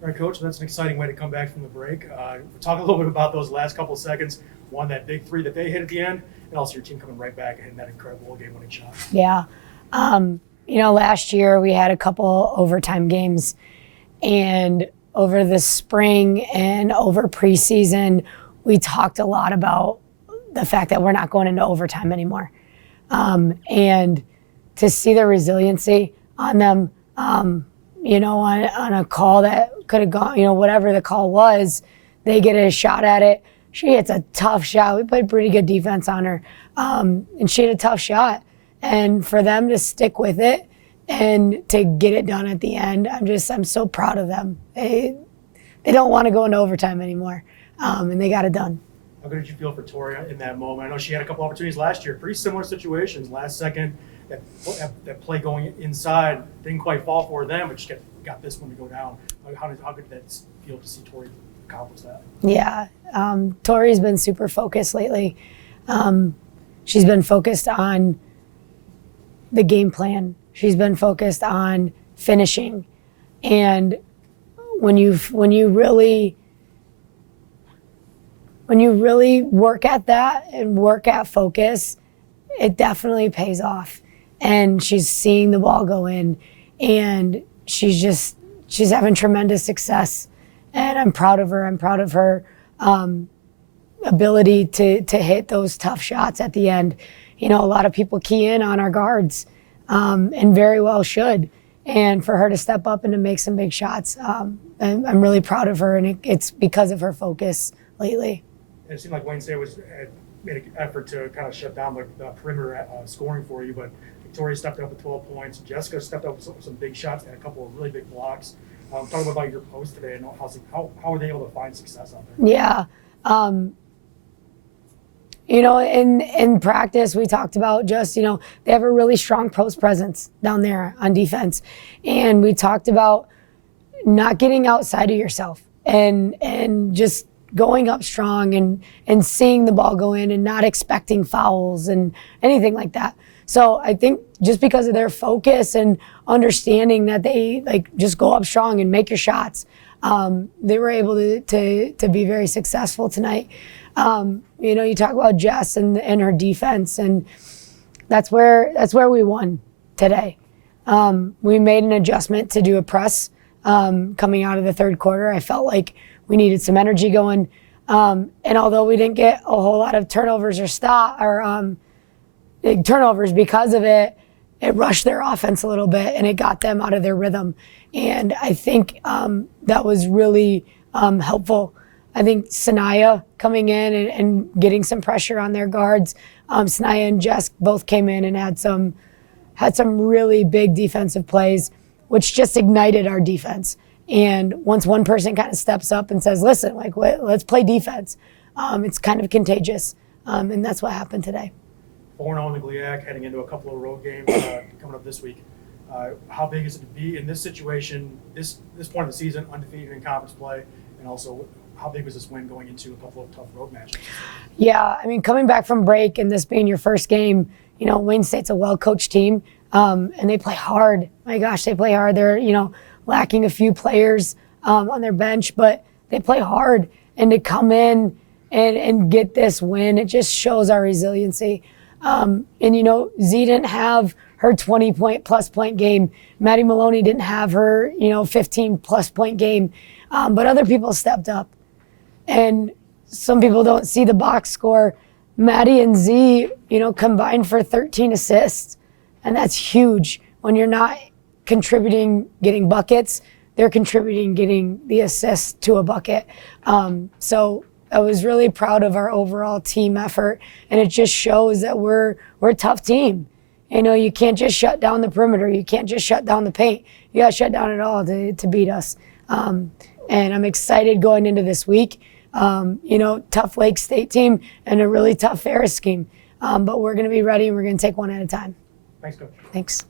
All right, Coach, that's an exciting way to come back from the break. Talk a little bit about those last couple of seconds. One, that big three that they hit at the end, and also your team coming right back and hitting that incredible game-winning shot. Yeah. Last year we had a couple overtime games, and over the spring and over preseason, we talked a lot about the fact that we're not going into overtime anymore. And to see the resiliency on them, on a call that could have gone, whatever the call was, they get a shot at it. She hits a tough shot. We played pretty good defense on her. And she had a tough shot. And for them to stick with it and to get it done at the end, I'm so proud of them. They don't want to go into overtime anymore. And they got it done. How good did you feel for Tori in that moment? I know she had a couple opportunities last year, pretty similar situations. Last second, that play going inside didn't quite fall for them, but she got this one to go down. How good did that feel to see Tori accomplish that? Yeah, Tori's been super focused lately. She's been focused on the game plan. She's been focused on finishing. And when you really work at that and work at focus, it definitely pays off. And she's seeing the ball go in, and she's having tremendous success. And I'm proud of her. I'm proud of her ability to hit those tough shots at the end. A lot of people key in on our guards, and very well should. And for her to step up and to make some big shots, I'm really proud of her, and it's because of her focus lately. It seemed like Wayne State made an effort to kind of shut down the perimeter scoring for you, but Victoria stepped up with 12 points. Jessica stepped up with some big shots and a couple of really big blocks. Talk about your post today and how were they able to find success out there? Yeah. In practice, we talked about they have a really strong post presence down there on defense. And we talked about not getting outside of yourself and just going up strong and seeing the ball go in and not expecting fouls and anything like that. So I think just because of their focus and understanding that they just go up strong and make your shots, they were able to be very successful tonight. You talk about Jess and her defense, and that's where we won today. We made an adjustment to do a press coming out of the third quarter. I felt like we needed some energy going, and although we didn't get a whole lot of turnovers turnovers because of it, it rushed their offense a little bit and it got them out of their rhythm. And I think that was really helpful. I think Sanaya coming in and getting some pressure on their guards. Sanaya and Jess both came in and had some really big defensive plays, which just ignited our defense. And once one person kind of steps up and says, listen, let's play defense, it's kind of contagious. And that's what happened today. 4-0 in the GLIAC, heading into a couple of road games coming up this week. How big is it to be in this situation, this point of the season, undefeated in conference play, and also how big was this win going into a couple of tough road matches? Yeah, coming back from break and this being your first game, Wayne State's a well-coached team, and they play hard. My gosh, they play hard. They're, lacking a few players on their bench, but they play hard. And to come in and get this win, it just shows our resiliency. Z didn't have her 20-plus point game. Maddie Maloney didn't have her, 15-plus point game. But other people stepped up. And some people don't see the box score. Maddie and Z, combined for 13 assists. And that's huge. When you're not contributing, getting buckets, they're contributing, getting the assist to a bucket. So I was really proud of our overall team effort, and it just shows that we're a tough team. You can't just shut down the perimeter. You can't just shut down the paint. You got to shut down it all to beat us. And I'm excited going into this week. Tough Lake State team and a really tough Ferris scheme. But we're going to be ready, and we're going to take one at a time. Thanks, Coach. Thanks.